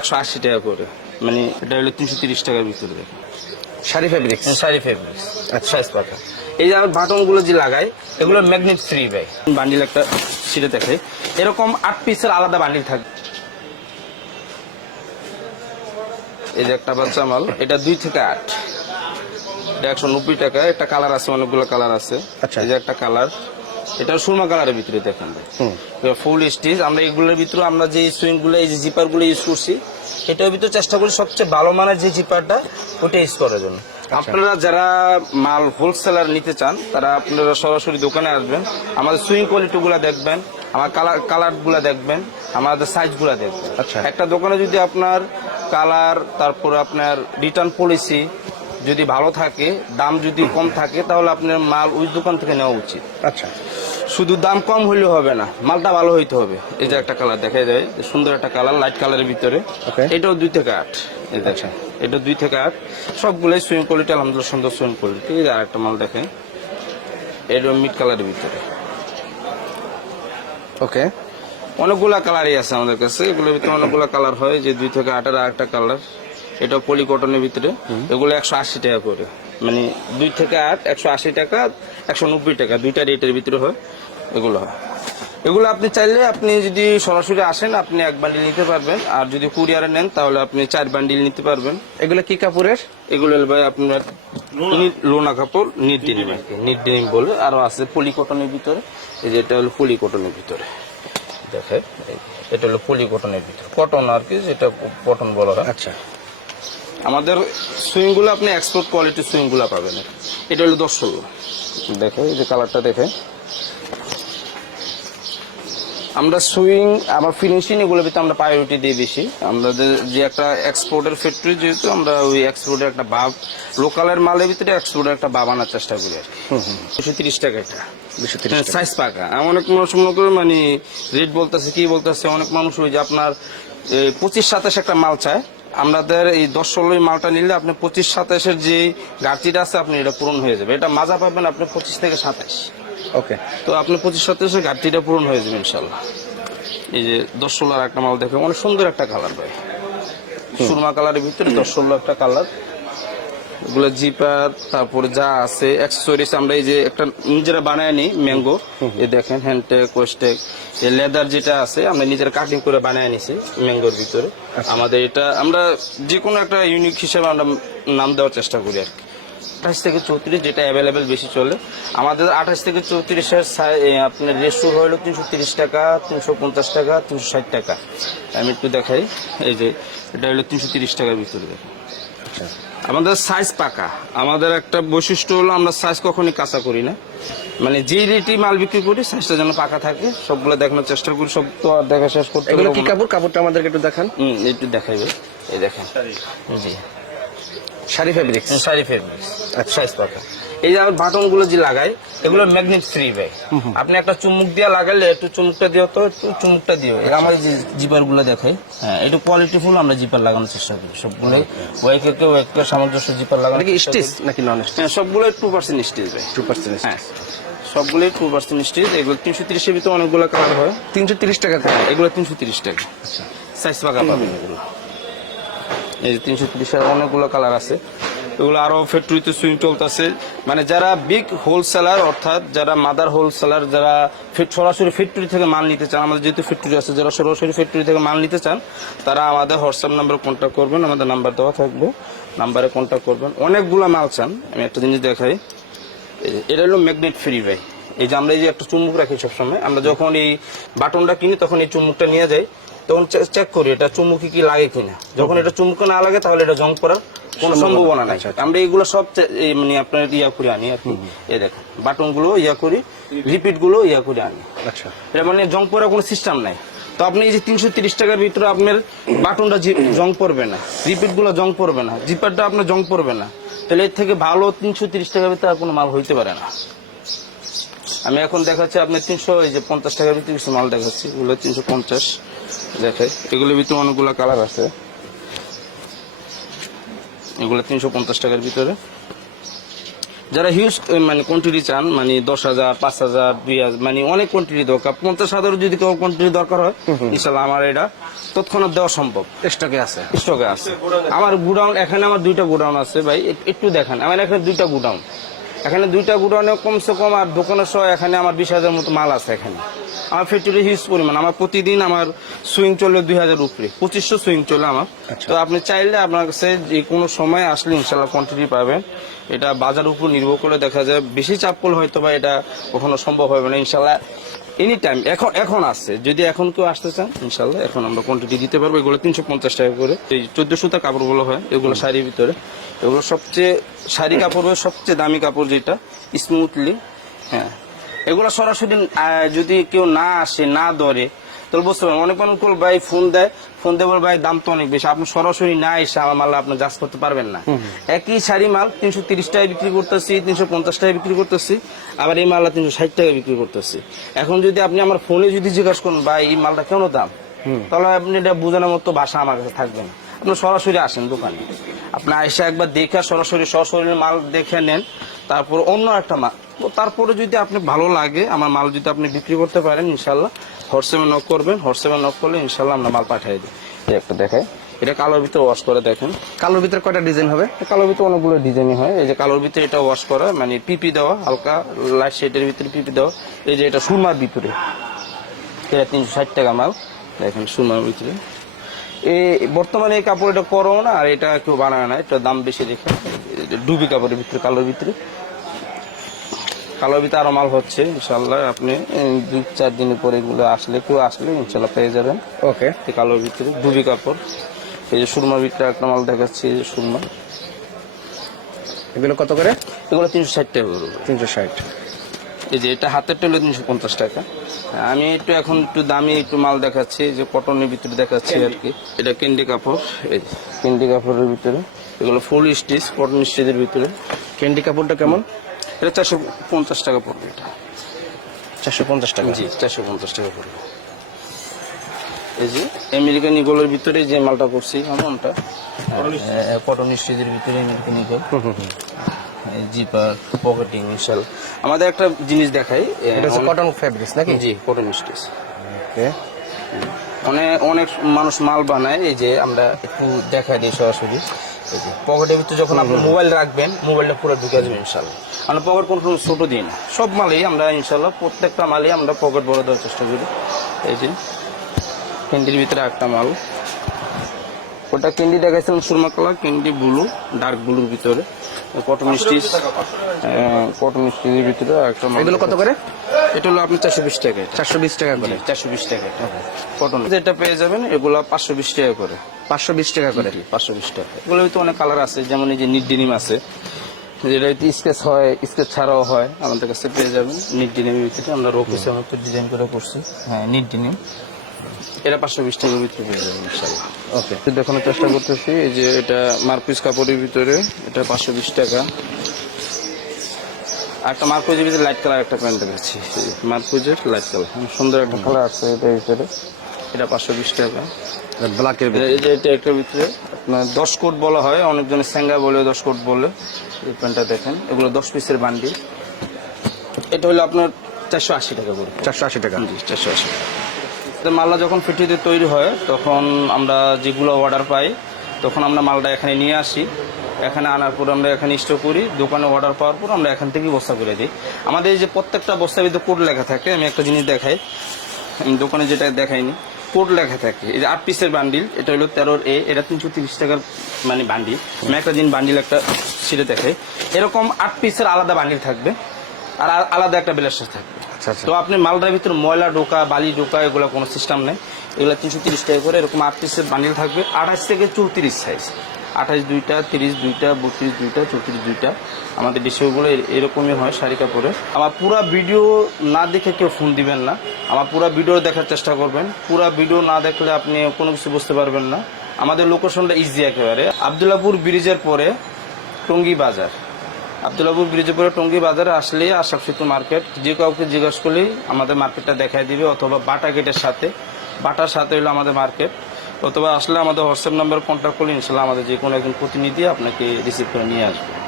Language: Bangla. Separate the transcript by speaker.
Speaker 1: একশো আশি টাকা করে। মানে এটা হলো তিনশো তিরিশ টাকার ভিতরে।
Speaker 2: Sari fabrics
Speaker 1: sari fabrics size পাকা। এই যে আমার বাটনগুলো যে লাগাই এগুলো ম্যাগনেট ফ্রি ভাই। বান্ডিল একটা ছিঁড়ে দেখে এরকম আট পিসের আলাদা বান্ডিল থাকে এই যে একটা বাচ্চা মাল এটা দুই থেকে আট। এটা একশো নব্বই টাকা একটা কালার আছে অনেকগুলো কালার আছে।
Speaker 2: আচ্ছা।
Speaker 1: এই যে একটা কালার এটা সুরমা কালারের ভিতরে দেখেন ফুল স্টিচ আমরা এগুলোর ভিতরে আমরা যে সুইংগুলো এই যে জিপারগুলো ইউজ করছি এটার ভিতরে চেষ্টা করি সবচেয়ে ভালো মানের যে জিপারটা ওটা ইউজ করার জন্য। আপনারা যারা মাল হোলসেলার নিতে চান তারা আপনারা সরাসরি দোকানে আসবেন। আমাদের সুইং কোয়ালিটি গুলা দেখবেন আমার কালার কালারগুলা দেখবেন আমাদের সাইজগুলা দেখবেন।
Speaker 2: আচ্ছা।
Speaker 1: একটা দোকানে যদি আপনার কালার তারপর আপনার রিটার্ন পলিসি যদি ভালো থাকে দাম যদি কম থাকে তাহলে আপনার মাল ওই দোকান থেকে নেওয়া উচিত।
Speaker 2: আচ্ছা।
Speaker 1: শুধু দাম কম হইলেও হবে না মালটা ভালো হইতে হবে। এই যে একটা কালার দেখা যায় সুন্দর একটা কালার লাইট কালারের ভিতরে. এটাও দুই থেকে আট। দেখেন এটা দুই থেকে আট। সবগুলোই সুইং কোয়ালিটি আলহামদুলিল্লাহ সুন্দর সুইং কোয়ালিটি এই যে আরেকটা মাল দেখেন এটা মিড কালারের ভিতরে।
Speaker 2: ওকে
Speaker 1: অনেকগুলা কালারই আছে আমাদের কাছে এগুলোর ভিতরে অনেকগুলা কালার হয় যে দুই থেকে আটের আরেকটা কালার এটা পলি কটনের ভিতরে এগুলো একশো আশি টাকা করে। মানে দুই থেকে আট একশো আশি টাকা একশো নব্বই টাকা দুইটা রেটের ভিতরে হয়। এগুলো এগুলো আপনি চাইলে আপনি যদি সরাসরি আসেন আপনি এক বান্ডিল নিতে পারবেন। আর যদি কুরিয়ারে নেন তাহলে আপনি চার বান্ডিল নিতে পারবেন।
Speaker 2: এগুলো কি কাপড়ের?
Speaker 1: এগুলো ভাই আপনার লোনা। কাপড় নিট ডিনিম আর কি। নিট ডিনিম বলে আরও আছে পলি কটনের ভিতরে। এই যে এটা হলো পলি কটনের ভিতরে। দেখে এটা হলো পলি কটনের ভিতরে। কটন আর কি যেটা কটন বলা হয়।
Speaker 2: আচ্ছা।
Speaker 1: আমাদের সুইংগুলো আপনি এক্সপোর্ট কোয়ালিটির সুইংগুলো পাবেন। এটা হলো দশ ষোলো। দেখে এই যে কালারটা দেখে আমরা সুইং আবার ফিনিশিং এগুলোর ভিতরে আমরা প্রায়োরিটি দিই বেশি আমাদের যে একটা এক্সপোর্টের ফ্যাক্টরি যেহেতু আমরা ওই এক্সপোর্টের একটা ভাব লোকালের মালের ভিতরে এক্সপোর্টের একটা ভাব আনার চেষ্টা করি আর দুশো তিরিশ টাকা এটা। সাইজ পাকা। আমি অনেক মানুষ মনে করে মানে রেট বলতেছে কি বলতেছে অনেক মানুষ ওই যে আপনার পঁচিশ সাতাশ একটা মাল চায়। আমাদের এই দশ ষোলোই মালটা নিলে আপনি পঁচিশ সাতাশের যে ঘাটতিটা আছে আপনি এটা পূরণ হয়ে যাবে। এটা মাজা পাবেন আপনি পঁচিশ থেকে সাতাশ।
Speaker 2: ওকে
Speaker 1: তো আপনি পঁচিশ সাতাশের ঘাটতিটা পূরণ হয়ে যাবে ইনশাল্লাহ। এই যে দশ ষোলোর একটা মাল দেখে অনেক সুন্দর একটা কালার ভাই। সুরমা কালারের ভিতরে দশ ষোলো একটা কালার এগুলো জিপার তারপরে যা আছে অ্যাক্সেসরিজ আমরা এই যে একটা নিজেরা বানায় নিই ম্যাঙ্গো এ দেখেন হ্যান্ডটেক ওয়েস্টেক এই লেদার যেটা আছে আমরা নিজেরা কাটিং করে বানায় নিছি ম্যাঙ্গোর ভিতরে। আমাদের এটা আমরা যে কোনো একটা ইউনিক হিসেবে আমরা নাম দেওয়ার চেষ্টা করি আর কি। আঠাশ থেকে চৌত্রিশ যেটা অ্যাভেলেবেল বেশি চলে। আমাদের আঠাশ থেকে চৌত্রিশের আপনার রেস্যু হলো তিনশো তিরিশ টাকা তিনশো পঞ্চাশ টাকা তিনশো ষাট টাকা। আমি একটু দেখাই এই যে এটা হলো তিনশো তিরিশ টাকার ভিতরে দেখুন। আমাদের সাইজ পাকা। আমাদের একটা বৈশিষ্ট্য হলো আমরা সাইজ কখনই কাঁচা করি না। মানে যেই রেটই মাল বিক্রি করি সাইজটা যেন পাকা থাকে সবগুলো দেখানোর চেষ্টা করি সব তো আর দেখা শেষ করতে
Speaker 2: এগুলো কি কাপড়? কাপড়টা আমাদেরকে একটু দেখান।
Speaker 1: হুম একটু দেখাইবে এই দেখেন। জি
Speaker 2: sari fabrics
Speaker 1: sari fabrics size পাকা। এই যে আমার বাটনগুলো যে লাগাই এগুলো ম্যাগনেট ফ্রি ভাই আপনি একটা চুমুক দিয়ে লাগালে একটু চুমুকটা দিও তো একটু চুমুকটা দিও। আমার যে জিপারগুলো দেখাই হ্যাঁ একটু কোয়ালিটি ফুল আমরা জিপার লাগানোর চেষ্টা করি। সবগুলো ওয়াইকে কেউ একটা সামঞ্জস্য জিপার লাগানো
Speaker 2: কি স্টিচ নাকি নন স্টিচ
Speaker 1: হ্যাঁ সবগুলো টু পার্সেন্ট স্টিচ ভাই
Speaker 2: টু পার্সেন্ট
Speaker 1: হ্যাঁ সবগুলোই টু পার্সেন্ট স্টিচ এগুলো তিনশো তিরিশের ভিতরে অনেকগুলো কালার হয়।
Speaker 2: তিনশো তিরিশ টাকা করে?
Speaker 1: এগুলো তিনশো তিরিশ টাকা। সাইজ পাকা পাবেন এগুলো। এই যে তিনশো তিরিশের অনেকগুলো কালার আছে। এগুলো আরও ফ্যাক্টরিতে সুইং চলতেছে। মানে যারা বিগ হোলসেলার অর্থাৎ যারা মাদার হোলসেলার যারা সরাসরি ফ্যাক্টরি থেকে মাল নিতে চান, আমাদের যেহেতু ফ্যাক্টরি আছে, যারা সরাসরি ফ্যাক্টরি থেকে মাল নিতে চান, তারা আমাদের হোয়াটসঅ্যাপ নাম্বারে কন্ট্যাক্ট করবেন, আমাদের নাম্বার দেওয়া থাকবে। নাম্বারে কন্ট্যাক্ট করবেন। অনেকগুলো মাল চান, আমি একটা জিনিস দেখাই। এটা হলো ম্যাগনেট ফ্রি ভাই এই যে আমরা এই যে একটা চুম্বুক রাখি সবসময়, আমরা যখন এই বাটনটা কিনি, তখন এই চুম্বুকটা নিয়ে যাই। তখন চেক করি এটা চুমুকি কি লাগে কিনা। যখন এটা চুম্বুক না লাগে তাহলে এটা জং করার কোনো সম্ভাবনা নাই। আমরা এইগুলো সব মানে আপনার ইয়া করে আনি কি এই দেখেন বাটনগুলো ইয়া করি রিপিটগুলো ইয়া করে আনি।
Speaker 2: আচ্ছা।
Speaker 1: এটা মানে জং পড়ার কোনো সিস্টেম নাই। তো আপনি এই যে তিনশো তিরিশ টাকার ভিতরে আপনার বাটনটা জং পড়বে না রিপিটগুলো জং পড়বে না জিপারটা আপনার জং পড়বে না তাহলে এর থেকে ভালো তিনশো তিরিশ টাকার ভিতরে আর কোনো মাল হইতে পারে না। আমি এখন দেখাচ্ছি আপনার তিনশো এই যে পঞ্চাশ টাকার ভিতরে কিছু মাল দেখাচ্ছি এগুলো তিনশো পঞ্চাশ। দেখাই। এগুলোর ভিতরে অনেকগুলো কালার আছে। এগুলো তিনশো পঞ্চাশ টাকার ভিতরে। যারা হিউজ মানে কোয়ান্টিটি চান মানে দশ হাজার পাঁচ হাজার দুই হাজার মানে অনেক কোয়ান্টিটি দরকার। পঞ্চাশ হাজার যদি কেউ কোয়ান্টিটি দরকার হয় ইনশাল্লাহ আমার এটা তৎক্ষণাৎ দেওয়া সম্ভব।
Speaker 2: স্টকে আছে।
Speaker 1: স্টকে আছে। আমার গুডাউন এখানে আমার দুইটা গুডাউন আছে ভাই। একটু দেখান। আমার এখানে দুইটা গুডাউন। এখানে দুইটা গুডাউনে কমসে কম আর দোকানের সহ এখানে আমার বিশ হাজার মতো মাল আছে এখানে। আমার ফ্যাক্টরি হিউজ পরিমাণ। আমার প্রতিদিন আমার সুইং চলে দুই হাজার উপরে। পঁচিশশো সুইং চলে আমার। তো আপনি চাইলে আপনার কাছে যে কোনো সময় আসলে ইনশাল্লাহ কোয়ান্টিটি পাবেন। এটা বাজার উপর নির্ভর করে দেখা যায়। বেশি চাপ করলে হয়তো বা এটা কখনো সম্ভব হবে না। ইনশাল্লাহ এনি টাইম এখন এখন আছে। যদি এখন কেউ আসতে চান ইনশাল্লাহ এখন আমরা কোয়ান্টিটি দিতে পারব। এগুলো তিনশো পঞ্চাশ টাকা করে। এই চোদ্দ সুতা কাপড়গুলো হয় এগুলো শাড়ির ভিতরে। এগুলো সবচেয়ে শাড়ি কাপড়ের সবচেয়ে দামি কাপড় যেটা স্মুথলি হ্যাঁ। এগুলো সরাসরি যদি কেউ না আসে না ধরে তাহলে বুঝতে পারেন অনেক মানুষ বলে, ভাই ফোন দেয় ফোন দেয় বলে, ভাই দাম তো অনেক বেশি। আপনি সরাসরি না এসে আমার মাল আপনি জাজ করতে পারবেন না। একই শাড়ি মাল তিনশো তিরিশ টাকায় বিক্রি করতেছি তিনশো পঞ্চাশ টাকায় বিক্রি করতেছি আবার এই মালটা তিনশো ষাট টাকায় বিক্রি করতেছি। এখন যদি আপনি আমার ফোনে যদি জিজ্ঞাসা করেন ভাই এই মালটা কেন দাম? তাহলে আপনি এটা বোঝানোর মতো ভাষা আমার কাছে থাকবে না। আপনি সরাসরি আসেন দোকানে। আপনি এসে একবার দেখে সরাসরি সরাসরি মাল দেখে নেন। তারপর অন্য একটা মাল তারপরে যদি আপনি ভালো লাগে আমার মাল যদি আপনি বিক্রি করতে পারেন ইনশাল্লাহ হোয়াটসঅ্যাপে নক করবেন হোয়াটসঅ্যাপে নক করলে ইনশাল্লাহ আমরা মাল পাঠিয়ে দিই একটা দেখায় এটা কালোর ভিতরে ওয়াশ করে দেখেন।
Speaker 2: কালোর ভিতরে কয়টা ডিজাইন হবে?
Speaker 1: কালোর ভিতরে অনেকগুলো ডিজাইনই হয়। এই যে কালোর ভিতরে এটা ওয়াশ করা মানে পিপি দেওয়া হালকা লাইট শেডের ভিতরে পিপি দেওয়া। এই যে এটা সুরমার ভিতরে। এটা তিনশো ষাট টাকা মাল। দেখেন সুরমার ভিতরে। এই বর্তমানে এই কাপড় এটা করো না আর এটা কেউ বানায় না। এটা দাম বেশি দেখে ডুবি কাপড়ের ভিতরে কালোর ভিতরে। কালোর ভিতরে আরও মাল হচ্ছে ইনশাল্লাহ আপনি দুই চার দিনের পরে এগুলো আসলে কেউ আসলে ইনশাল্লাহ পেয়ে যাবেন।
Speaker 2: ওকে।
Speaker 1: এই কালোর ভিতরে ডুবি কাপড়। এই যে সুরমা ভিতরে একটা মাল দেখাচ্ছি এই যে সুরমা।
Speaker 2: এগুলো কত করে?
Speaker 1: এগুলো তিনশো ষাট টাকা
Speaker 2: তিনশো ষাট।
Speaker 1: এই যে এটা হাতের টেলে তিনশো পঞ্চাশ টাকা। আমি একটু এখন একটু দামি একটু মাল দেখাচ্ছি যে কটনের ভিতরে দেখাচ্ছি আর কি। এটা কেন্ডি কাপড় এই যে কেন্ডি কাপড়ের ভিতরে। এগুলো ফুল স্টিচ কটন স্টিচের ভিতরে।
Speaker 2: ক্যান্ডি কাপড়টা কেমন?
Speaker 1: এটা চারশো পঞ্চাশ টাকা পড়বে এটা।
Speaker 2: চারশো পঞ্চাশ টাকা?
Speaker 1: জি চারশো পঞ্চাশ টাকা পড়বে। এই যে আমেরিকান ইগলের ভিতরে যে মালটা করছি এমনটা কটন স্টিচের ভিতরে আমেরিকান ইগল জিপার পকেটিং বিশাল আমাদের একটা জিনিস দেখাই
Speaker 2: এটা হচ্ছে কটন ফ্যাব্রিক্স নাকি?
Speaker 1: জি কটন স্টিচ
Speaker 2: ওকে।
Speaker 1: অনেক অনেক মানুষ মাল বানায় এই যে আমরা একটু দেখাই দিই সরাসরি। পকেটের ভিতরে যখন আপনি মোবাইল রাখবেন মোবাইলটা পুরো ঢুকে যাবে ইনশাল্লাহ। আমরা পকেট কোনো সময় ছোট দিই না। সব মালেই আমরা ইনশাল্লাহ প্রত্যেকটা মালেই আমরা পকেট বড় দেওয়ার চেষ্টা করি। এই যে ক্যান্ডির ভিতরে একটা মাল। ওটা ক্যান্ডি দেখাইছিলাম সুরমা কালার ক্যান্ডি ব্লু ডার্ক ব্লুর ভিতরে। কটন স্টিচ কটন স্টিচের ভিতরে একটা মাল
Speaker 2: এগুলো কত করে?
Speaker 1: এটা হলো আপনার চারশো বিশ টাকা
Speaker 2: চারশো বিশ টাকা করে।
Speaker 1: চারশো বিশ টাকা কটন যেটা পেয়ে যাবেন এগুলো পাঁচশো বিশ টাকা করে।
Speaker 2: পাঁচশো বিশ টাকা করে।
Speaker 1: পাঁচশো বিশ টাকা। এগুলো তো অনেক কালার আছে যেমন এই যে নিট ডিনিম আছে। যেটা স্কেচ হয় স্কেচ ছাড়াও হয় আমাদের কাছে পেয়ে যাবেন নিট ডিনিমের ভিতরে। আমরা রো পিসের মতো ডিজাইন করে করছি। হ্যাঁ নিট ডিনিম এটা পাঁচশো বিশ টাকার ভিতরে পেয়ে যাবেন
Speaker 2: ওকে।
Speaker 1: দেখানোর চেষ্টা করতেছি এই যে এটা মারপিস কাপড়ের ভিতরে এটা পাঁচশো বিশ টাকা। আর একটা মার্কুজের ভিতরে লাইট কালার একটা প্যান্ট দেখাচ্ছি। মার্কুজের লাইট কালার সুন্দর একটা কালার আছে এটার ভিতরে এটা পাঁচশো বিশ টাকা।
Speaker 2: ব্ল্যাকের
Speaker 1: এই যে এটা একটা ভিতরে। আপনার দশ কোট বলা হয় অনেকজনে স্যাঙ্গা বলে দশ কোট বলে। এই প্যান্টটা দেখেন। এগুলো দশ পিসের বান্ডি এটা হলো আপনার চারশো আশি টাকা করে।
Speaker 2: চারশো আশি টাকা।
Speaker 1: জি চারশো আশি মালটা যখন ফিটিতে তৈরি হয় তখন আমরা যেগুলো অর্ডার পাই তখন আমরা মালটা এখানে নিয়ে আসি। এখানে আনার পর আমরা এখানে স্টোর করি দোকানে অর্ডার পাওয়ার পর আমরা এখান থেকে বস্তা করে দিই। আমাদের এই যে প্রত্যেকটা বস্তার ভিতরে কোড লেখা থাকে আমি একটা জিনিস দেখাই। আমি দোকানে যেটা দেখাইনি কোড লেখা থাকে। এই যে আট পিসের বান্ডিল এটা হলো তেরোর এ এটা তিনশো তিরিশ টাকার মানে বান্ডিল আমি একটা জিনিস বান্ডিল একটা ছিঁড়ে দেখাই। এরকম আট পিসের আলাদা বান্ডিল থাকবে আর আলাদা একটা ব্লেসার থাকবে।
Speaker 2: আচ্ছা আচ্ছা।
Speaker 1: তো আপনি মালটার ভিতরে ময়লা ডোকা বালি ডোকা এগুলো কোনো সিস্টেম নেই। এগুলো তিনশো তিরিশ টাকা করে এরকম আট পিসের বান্ডিল থাকবে আঠাশ থেকে চৌত্রিশ সাইজ আঠাশ দুইটা, তিরিশ দুইটা, বত্রিশ দুইটা, চৌত্রিশ দুইটা। আমাদের ডিসগুলো এরকমই হয় শাড়ি কাপড়ে আমার পুরা ভিডিও না দেখে কেউ ফোন দিবেন না। আমার পুরা ভিডিও দেখার চেষ্টা করবেন। পুরা ভিডিও না দেখলে আপনি কোনো কিছু বুঝতে পারবেন না। আমাদের লোকেশনটা ইজি একেবারে। আবদুল্লাপুর ব্রিজের পরে টঙ্গি বাজার। আবদুল্লাপুর ব্রিজের পরে টঙ্গি বাজারে আসলে আশাক সেতু মার্কেট। যে কাউকে জিজ্ঞাসা করলেই আমাদের মার্কেটটা দেখাই দিবে অথবা বাটা গেটের সাথে। বাটার সাথে হলো আমাদের মার্কেট। অথবা আসলে আমাদের হোয়াটসঅ্যাপ নাম্বার কন্ট্যাক্ট করলে ইনশাল্লাহ আমাদের যে কোনো একজন প্রতিনিধি আপনাকে রিসিভ করে নিয়ে আসবে।